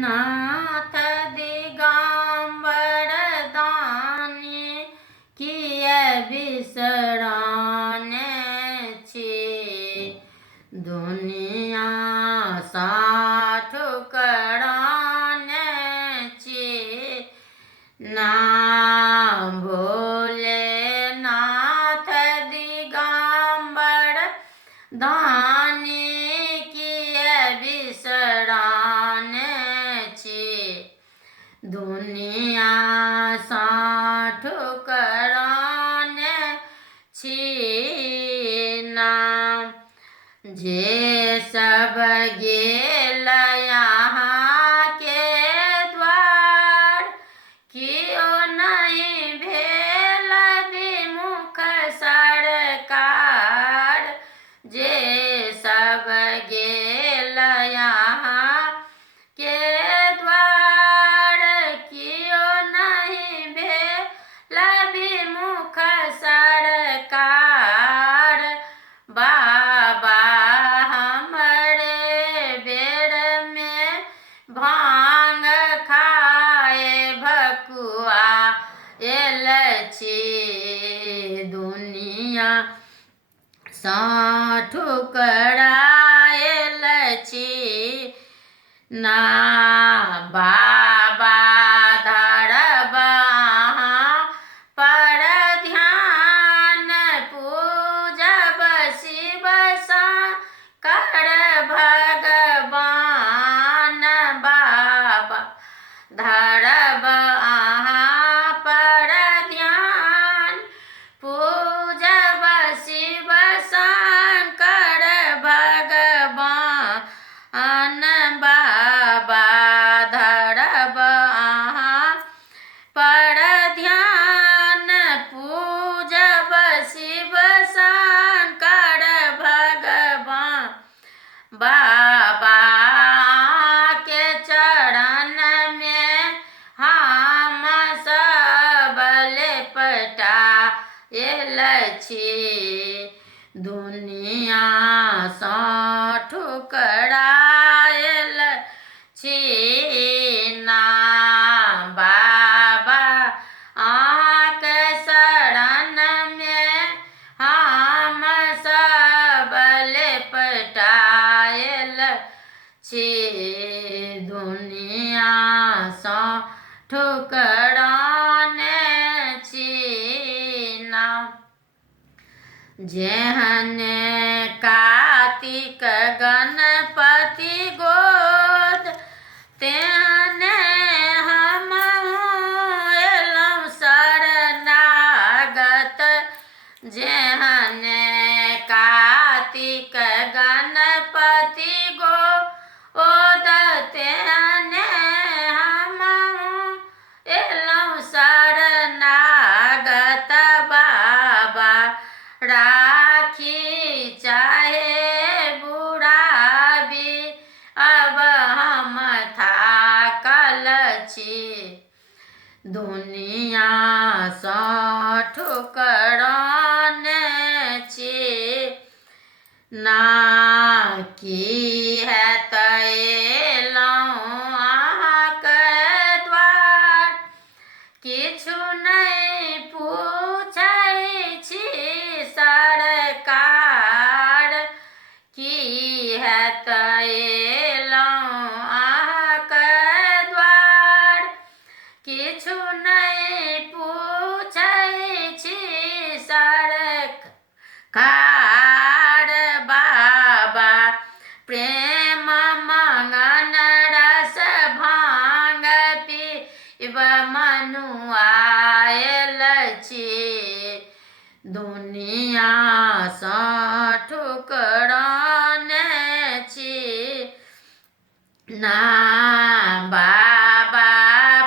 नाथ दिगंबर दानी किए बिसराने छी। दुनिया साठ कराने छी। नाम भोलेनाथ दिगंबर दानी किए बिसराने छी। दुनिया साठ कराने छी। नाम जे सब गेल यहाँ के द्वार, कियो नहीं भेल विमुख सरकार। जे सब गेल यहाँ के द्वार, कियो नहीं भेल विमुख सरकार। बाबा हमरे बेर में भांग खाए भकुआ एल छी। दुनिया साठ कराएल छी। ना बाबा धरब अहाँ पर ध्यान, पूजब शिव शंकर भगवान। बाबा धरब अहाँ पर ध्यान, पूजब शिव शंकर भगवान। बाबा धरब अहाँ पर ध्यान, पूजब शिव शंकर भगवान। बाबा के चरण में हम सब लेपटाएल छी। दुनिया साठ कराएल छी। ना बाबा आके शरण में हम सब लेपटाएल छी। दुनिया साठ कराने छी। ना जेहने कार्तिक गणपति गोद, तेहने हमहूँ एलहुँ शरणागत। जेहने कार्तिक गणपति गोद, तेहने हमहूँ एलहुँ शरणागत। बाबा राखी चाहे बुढ़ाबी, अब हम थाकल छी। दुनिया साठ कराने छी। ना की हैत एलहुँ अहाँके द्वार, किछु नहीं पूछै छी सरकार। की हैत एलहुँ अहाँके द्वार, किछु नहीं पूछै छी सरकार। बाबा प्रेम मगन रस भांग पीब मनुआएल छी। दुनिया साठ कराने छी। ना बाबा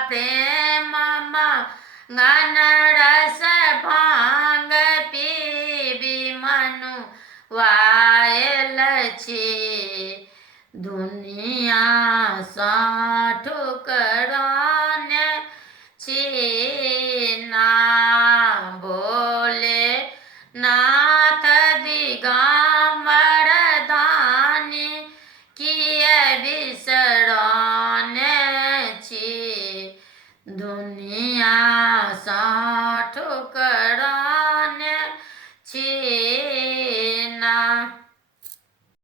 प्रेम मगन रस भांग पीबी मनुआएल छी। दुनिया साठ कराने छी। ना भोलेनाथ दिगंबर दानी किए बिसराने દુનિયા સાઠ કરાને છે